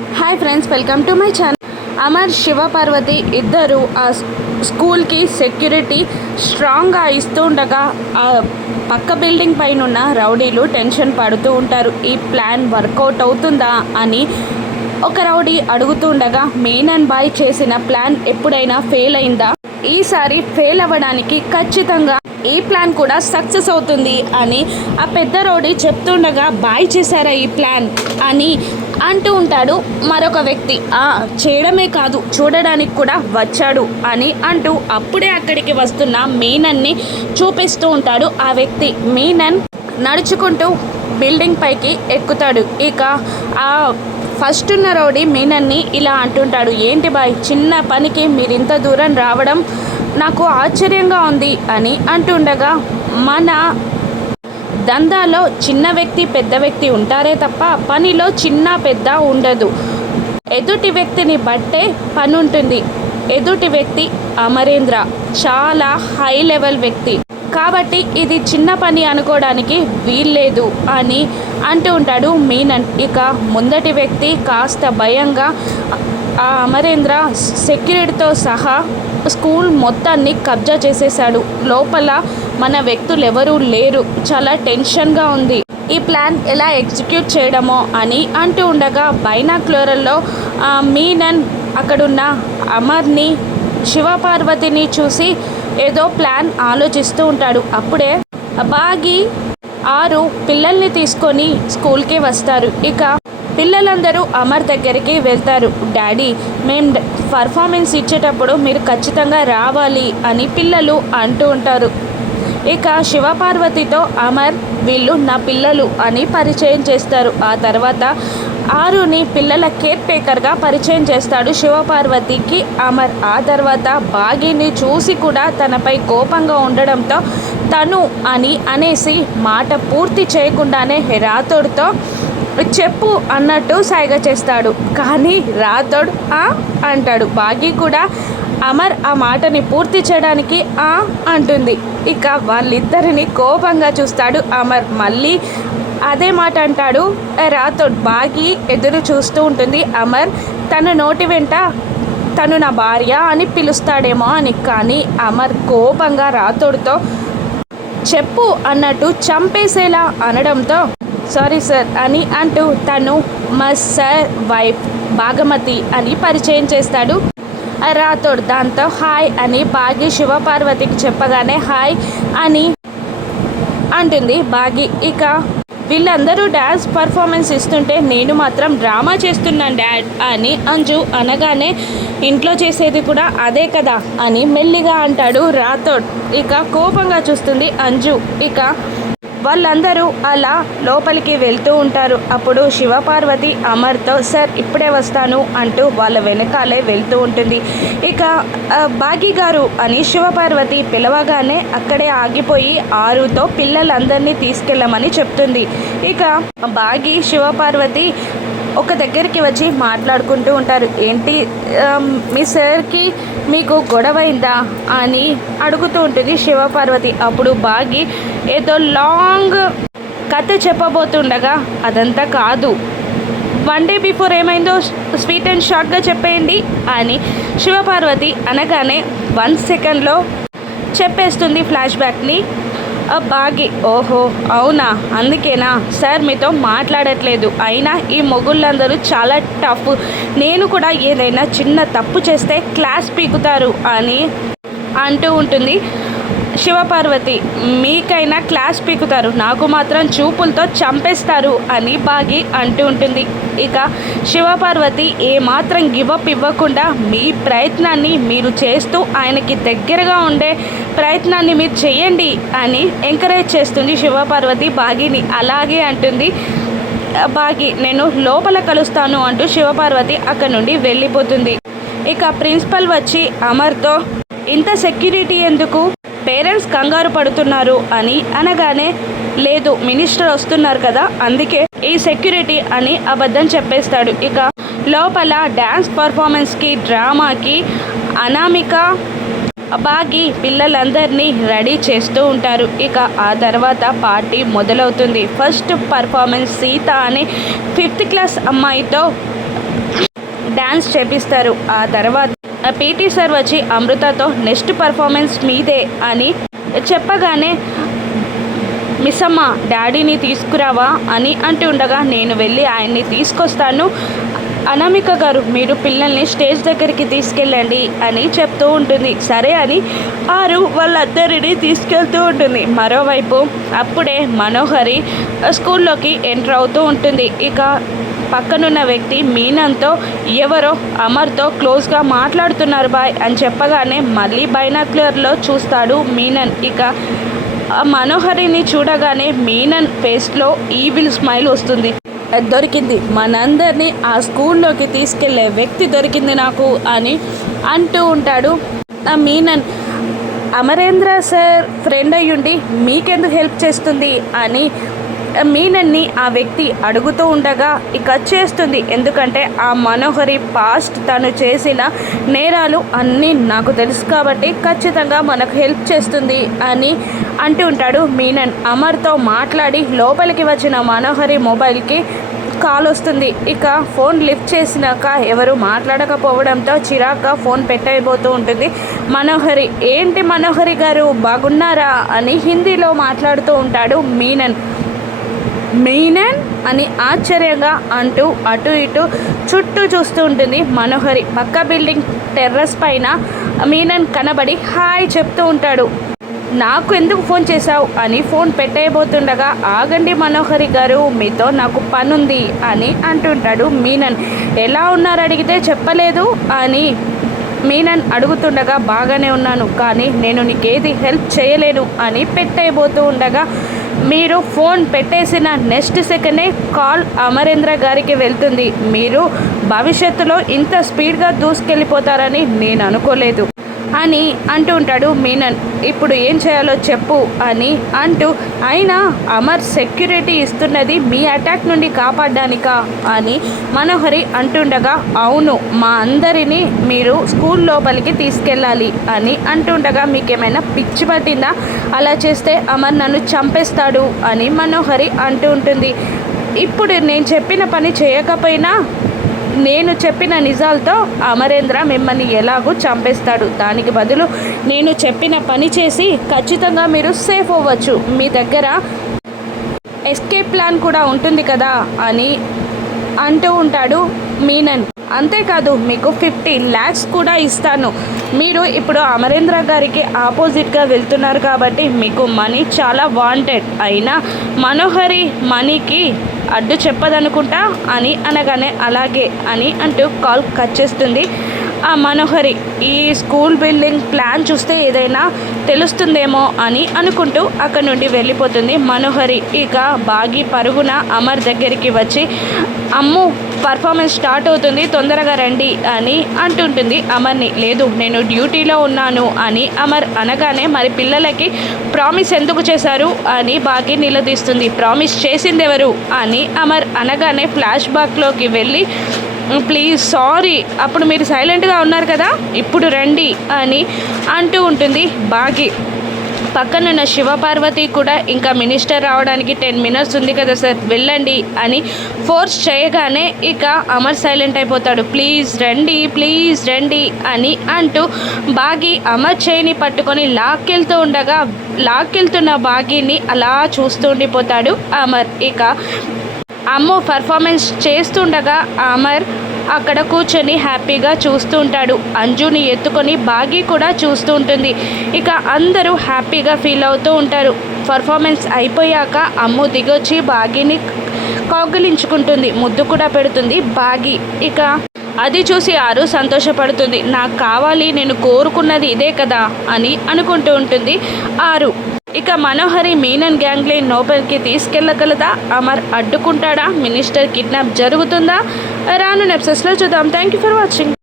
Hi friends welcome to my channel Amar Shiva Parvati ఇద్దరు ఆ స్కూల్కి సెక్యూరిటీ స్ట్రాంగ్గా ఇస్తూ ఉండగా ఆ పక్క బిల్డింగ్ పైన ఉన్న రౌడీలు టెన్షన్ పడుతూ ఉంటారు. ఈ ప్లాన్ వర్కౌట్ అవుతుందా అని ఒక రౌడీ అడుగుతూ ఉండగా మెయిన్ అండ్ బాయ్ చేసిన ప్లాన్ ఎప్పుడైనా ఫెయిల్ అయిందా? ఈసారి ఫెయిల్ అవ్వడానికి ఖచ్చితంగా ఈ ప్లాన్ కూడా సక్సెస్ అవుతుంది అని ఆ పెద్ద రౌడీ చెప్తుండగా బాయ్ చేశారా ఈ ప్లాన్ అని అంటూ ఉంటాడు మరొక వ్యక్తి. ఆ చేయడమే కాదు చూడడానికి కూడా వచ్చాడు అని అంటూ అప్పుడే అక్కడికి వస్తున్న మీనన్ని చూపిస్తూ ఉంటాడు. ఆ వ్యక్తి మీనన్ నడుచుకుంటూ బిల్డింగ్ పైకి ఎక్కుతాడు. ఇక ఆ ఫస్ట్ ఉన్న రౌడీ మీనన్ని ఇలా అంటుంటాడు. ఏంటి బాయ్ చిన్న పనికి మీరు ఇంత దూరం రావడం నాకు ఆశ్చర్యంగా ఉంది అని అంటుండగా మన దందాలో చిన్న వ్యక్తి పెద్ద వ్యక్తి ఉంటారే తప్ప పనిలో చిన్న పెద్ద ఉండదు. ఎదుటి వ్యక్తిని బట్టే పని ఉంటుంది ఎదుటి వ్యక్తి అమరేంద్ర చాలా హై లెవెల్ వ్యక్తి. కాబట్టి ఇది చిన్న పని అనుకోవడానికి వీల్లేదు అని అంటూ ఉంటాడు మీనన్. ఇక ముందటి వ్యక్తి కాస్త భయంగా ఆ అమరేంద్ర సెక్యూరిటీతో సహా స్కూల్ మొత్తాన్ని కబ్జా చేసేశాడు. లోపల మన వ్యక్తులు ఎవరూ లేరు. చాలా టెన్షన్గా ఉంది. ఈ ప్లాన్ ఎలా ఎగ్జిక్యూట్ చేయడమో అని అంటూ ఉండగా బైనాక్లోరల్లో మీనన్ అక్కడున్న అమర్ని శివపార్వతిని చూసి ఏదో ప్లాన్ ఆలోచిస్తూ ఉంటాడు. అప్పుడే బాగి ఆరు పిల్లల్ని తీసుకొని స్కూల్కి వస్తారు. ఇక పిల్లలందరూ అమర్ దగ్గరికి వెళ్తారు. డాడీ మేము పర్ఫార్మెన్స్ ఇచ్చేటప్పుడు మీరు ఖచ్చితంగా రావాలి అని పిల్లలు అంటూ ఉంటారు. ఇక శివపార్వతితో అమర్ వీళ్ళు నా పిల్లలు అని పరిచయం చేస్తారు. ఆ తర్వాత ఆరుని పిల్లల కేర్ టేకర్గా పరిచయం చేస్తాడు శివపార్వతికి అమర్. ఆ తర్వాత బాగిని చూసి కూడా తనపై కోపంగా ఉండడంతో తను అని అనేసి మాట పూర్తి చేయకుండానే రాతోడితో చెప్పు అన్నట్టు సైగ చేస్తాడు. కానీ రాతోడు ఆ? అంటాడు. బాగీ కూడా అమర్ ఆ మాటని పూర్తి చేయడానికి ఆ? అంటుంది. ఇక వాళ్ళిద్దరిని కోపంగా చూస్తాడు అమర్. మళ్ళీ అదే మాట అంటాడు. రాతోడు బాగి ఎదురు చూస్తూ ఉంటుంది అమర్. తన నోటి వెంట తను నా భార్య అని పిలుస్తాడేమో అని. కానీ అమర్ కోపంగా రాతోడితో చెప్పు అన్నట్టు చంపేసేలా అనడంతో సారీ సార్ అని అంటూ తను మా సార్ వైఫ్ భాగమతి అని పరిచయం చేస్తాడు. ఆ దాంతో హాయ్ అని భాగి శివపార్వతికి చెప్పగానే హాయ్ అని అంటుంది భాగి ఇక వీళ్ళందరూ డ్యాన్స్ పర్ఫార్మెన్స్ ఇస్తుంటే నేను మాత్రం డ్రామా చేస్తున్నాను డాడ్ అని అంజు అనగానే ఇంట్లో చేసేది కూడా అదే కదా అని మెల్లిగా అంటాడు రాథోడ్. ఇక కోపంగా చూస్తుంది అంజు. ఇక వాళ్ళందరూ అలా లోపలికి వెళ్తూ ఉంటారు. అప్పుడు శివపార్వతి అమర్తో సార్ ఇప్పుడే వస్తాను అంటూ వాళ్ళ వెనకాలే వెళ్తూ ఉంటుంది. ఇక బాగీ బాగి గారు అని శివపార్వతి పిలవగానే అక్కడే ఆగిపోయి ఆరుతో పిల్లలందరినీ తీసుకెళ్ళమని చెప్తుంది. ఇక బాగి శివపార్వతి ఒక దగ్గరికి వచ్చి మాట్లాడుకుంటూ ఉంటారు. ఏంటి మీ సార్కి మీకు గొడవైందా? అని అడుగుతూ ఉంటుంది శివపార్వతి. అప్పుడు బాగి ఏదో లాంగ్ కథ చెప్పబోతుండగా అదంతా కాదు. వన్ డే బిఫోర్ ఏమైందో స్వీట్ అండ్ షార్ట్గా చెప్పేయండి అని శివపార్వతి అనగానే వన్ సెకండ్లో చెప్పేస్తుంది ఫ్లాష్ బ్యాక్ని బాగి ఓహో అవునా? అందుకేనా? సార్ మీతో మాట్లాడట్లేదు. అయినా ఈ మొగుళ్ళందరూ చాలా టఫ్. నేను కూడా ఏదైనా చిన్న తప్పు చేస్తే క్లాస్ పీకుతారు అని అంటూ ఉంటుంది. శివపార్వతి మీకైనా క్లాస్ పీకుతారు. నాకు మాత్రం చూపులతో చంపేస్తారు అని బాగి అంటూ ఉంటుంది. ఇక శివపార్వతి ఏమాత్రం గివప్ ఇవ్వకుండా మీ ప్రయత్నాన్ని మీరు చేస్తూ ఆయనకి దగ్గరగా ఉండే ప్రయత్నాన్ని మీరు చేయండి అని ఎంకరేజ్ చేస్తుంది శివపార్వతి బాగిని. అలాగే అంటుంది బాగి నేను లోపల కలుస్తాను అంటూ శివపార్వతి అక్కడ నుండి వెళ్ళిపోతుంది. ఇక ప్రిన్సిపల్ వచ్చి అమర్తో ఇంత సెక్యూరిటీ ఎందుకు? పేరెంట్స్ కంగారు పడుతున్నారు అని అనగానే లేదు మినిస్టర్ వస్తున్నారు కదా అందుకే ఈ సెక్యూరిటీ అని అబద్ధం చెప్పేస్తాడు. ఇక లోపల డ్యాన్స్ పర్ఫార్మెన్స్కి డ్రామాకి అనామిక బాగి పిల్లలందరినీ రెడీ చేస్తూ ఉంటారు. ఇక ఆ తర్వాత పార్టీ మొదలవుతుంది. ఫస్ట్ పర్ఫార్మెన్స్ సీత అనే ఫిఫ్త్ క్లాస్ అమ్మాయితో డ్యాన్స్ చేపిస్తారు. ఆ తర్వాత పీటీ సార్ వచ్చి అమృతతో నెక్స్ట్ పర్ఫార్మెన్స్ మీదే అని చెప్పగానే మిస్సమ్మ డాడీని తీసుకురావా? అని అంటూ ఉండగా నేను వెళ్ళి ఆయన్ని తీసుకొస్తాను. అనామిక గారు మీరు పిల్లల్ని స్టేజ్ దగ్గరికి తీసుకెళ్ళండి అని చెప్తూ ఉంటుంది. సరే అని ఆరు వాళ్ళద్దరిని తీసుకెళ్తూ ఉంటుంది. మరోవైపు అప్పుడే మనోహరి స్కూల్లోకి ఎంటర్ అవుతూ ఉంటుంది. ఇక పక్కనున్న వ్యక్తి మీనంతో ఎవరో అమర్తో క్లోజ్గా మాట్లాడుతున్నారు బాయ్ అని చెప్పగానే మళ్ళీ బైనాక్యులర్లో చూస్తాడు మీనన్. ఇక ఆ మనోహరిని చూడగానే మీనన్ ఫేస్లో ఈవిల్ స్మైల్ వస్తుంది. దొరికింది. మనందరినీ ఆ స్కూల్లోకి తీసుకెళ్ళే వ్యక్తి దొరికింది నాకు అని అంటూ ఉంటాడు ఆ మీనన్. అమరేంద్ర సార్ ఫ్రెండ్ అయ్యుండి మీకెందుకు హెల్ప్ చేస్తుంది? అని మీనన్ని ఆ వ్యక్తి అడుగుతూ ఉండగా ఇక చేస్తుంది. ఎందుకంటే ఆ మనోహరి పాస్ట్ తను చేసిన నేరాలు అన్నీ నాకు తెలుసు కాబట్టి ఖచ్చితంగా మనకు హెల్ప్ చేస్తుంది అని అంటూ ఉంటాడు మీనన్. అమర్తో మాట్లాడి లోపలికి వచ్చిన మనోహరి మొబైల్కి కాల్ వస్తుంది. ఇక ఫోన్ లిఫ్ట్ చేసినాక ఎవరు మాట్లాడకపోవడంతో చిరాగ్గా ఫోన్ పెట్టయిపోతూ ఉంటుంది. మనోహరి ఏంటి మనోహరి గారు? బాగున్నారా? అని హిందీలో మాట్లాడుతూ ఉంటాడు మీనన్. మీనన్ అని ఆశ్చర్యంగా అంటూ అటు ఇటు చుట్టూ చూస్తూ ఉంటుంది మనోహరి. పక్క బిల్డింగ్ టెర్రస్ పైన మీనన్ కనబడి హాయ్ చెప్తూ ఉంటాడు. నాకు ఎందుకు ఫోన్ చేశావు? అని ఫోన్ పెట్టేయబోతుండగా ఆగండి మనోహరి గారు మీతో నాకు పనుంది అని అంటుంటాడు మీనన్. ఎలా ఉన్నారు అడిగితే చెప్పలేదు అని మీనన్ అడుగుతుండగా బాగానే ఉన్నాను కానీ నేను నీకేది హెల్ప్ చేయలేను అని పెట్టేయబోతూ ఉండగా మీరు ఫోన్ పెట్టేసిన నెక్స్ట్ సెకండే కాల్ అమరేంద్ర గారికి వెళ్తుంది. మీరు భవిష్యత్తులో ఇంత స్పీడ్గా దూసుకెళ్ళిపోతారని నేను అనుకోలేదు. అని అంటూ ఉంటాడు మీనన్. ఇప్పుడు ఏం చేయాలో చెప్పు అని అంటూ అయినా అమర్ సెక్యూరిటీ ఇస్తున్నది మీ అటాక్ నుండి కాపాడడానికా అని మనోహరి అంటుండగా అవును మా అందరినీ మీరు స్కూల్ లోపలికి తీసుకెళ్ళాలి అని అంటుండగా మీకేమైనా పిచ్చి పట్టిందా? అలా చేస్తే అమర్ నన్ను చంపేస్తాడు అని మనోహరి అంటూ ఉంటుంది. ఇప్పుడు నేను చెప్పిన పని చేయకపోయినా నేను చెప్పిన నిజాలతో అమరేంద్ర మిమ్మల్ని ఎలాగూ చంపేస్తాడు. దానికి బదులు నేను చెప్పిన పని చేసి ఖచ్చితంగా మీరు సేఫ్ అవ్వచ్చు. మీ దగ్గర ఎస్కేప్ ప్లాన్ కూడా ఉంటుంది కదా అని అంటూ ఉంటాడు మీనన్. అంతేకాదు మీకు ఫిఫ్టీ ల్యాక్స్ కూడా ఇస్తాను. మీరు ఇప్పుడు అమరేంద్ర గారికి ఆపోజిట్గా వెళ్తున్నారు కాబట్టి మీకు మనీ చాలా వాంటెడ్. అయినా మనోహరి మనీకి అడ్డు చెప్పదనుకుంటా అని అనగానే అలాగే అని అంటూ కాల్ కట్ చేస్తుంది. ఆ మనోహరి ఈ స్కూల్ బిల్డింగ్ ప్లాన్ చూస్తే ఏదైనా తెలుస్తుందేమో అని అనుకుంటూ అక్కడ నుండి వెళ్ళిపోతుంది మనోహరి. ఇక బాగి పరుగున అమర్ దగ్గరికి వచ్చి అమ్ము పర్ఫార్మెన్స్ స్టార్ట్ అవుతుంది తొందరగా రండి అని అంటుంటుంది అమర్ని. లేదు నేను డ్యూటీలో ఉన్నాను అని అమర్ అనగానే మరి పిల్లలకి ప్రామిస్ ఎందుకు చేశారు? అని బాగి నిలదీస్తుంది. ప్రామిస్ చేసింది ఎవరు అని అమర్ అనగానే ఫ్లాష్ బ్యాక్లోకి వెళ్ళి ప్లీజ్ సారీ. అప్పుడు మీరు సైలెంట్గా ఉన్నారు కదా? ఇప్పుడు రండి అని అంటూ ఉంటుంది బాగి. పక్కనున్న శివపార్వతి కూడా ఇంకా మినిస్టర్ రావడానికి టెన్ మినిట్స్ ఉంది కదా సార్ వెళ్ళండి అని ఫోర్స్ చేయగానే ఇక అమర్ సైలెంట్ అయిపోతాడు. ప్లీజ్ రండి ప్లీజ్ రండి అని అంటూ బాగి అమర్ చేయిని పట్టుకొని లాక్కెళ్తూ ఉండగా లాక్కెళ్తున్న బాగిని అలా చూస్తూ ఉండిపోతాడు అమర్. ఇక అమ్ము పర్ఫార్మెన్స్ చేస్తుండగా అమర్ అక్కడ కూర్చొని హ్యాపీగా చూస్తూ ఉంటాడు అంజుని ఎత్తుకొని బాగి కూడా చూస్తూ ఉంటుంది ఇక అందరూ హ్యాపీగా ఫీల్ అవుతూ ఉంటారు. పర్ఫార్మెన్స్ అయిపోయాక అమ్ము దిగొచ్చి బాగిని కౌగిలించుకుంటుంది. ముద్దు కూడా పెడుతుంది బాగి. ఇక అది చూసి ఆరు సంతోషపడుతుంది. నాకు కావాలి నేను కోరుకున్నది ఇదే కదా అని అనుకుంటూ ఉంటుంది ఆరు. ఇక మనోహరి మీనన్ గ్యాంగ్లీ నోబెల్కి తీసుకెళ్ళగలదా అమర్ అడ్డుకుంటాడా? మినిస్టర్ కిడ్నాప్ జరుగుతుందా? రాను నెప్సెస్లో చూద్దాం. Thank you for watching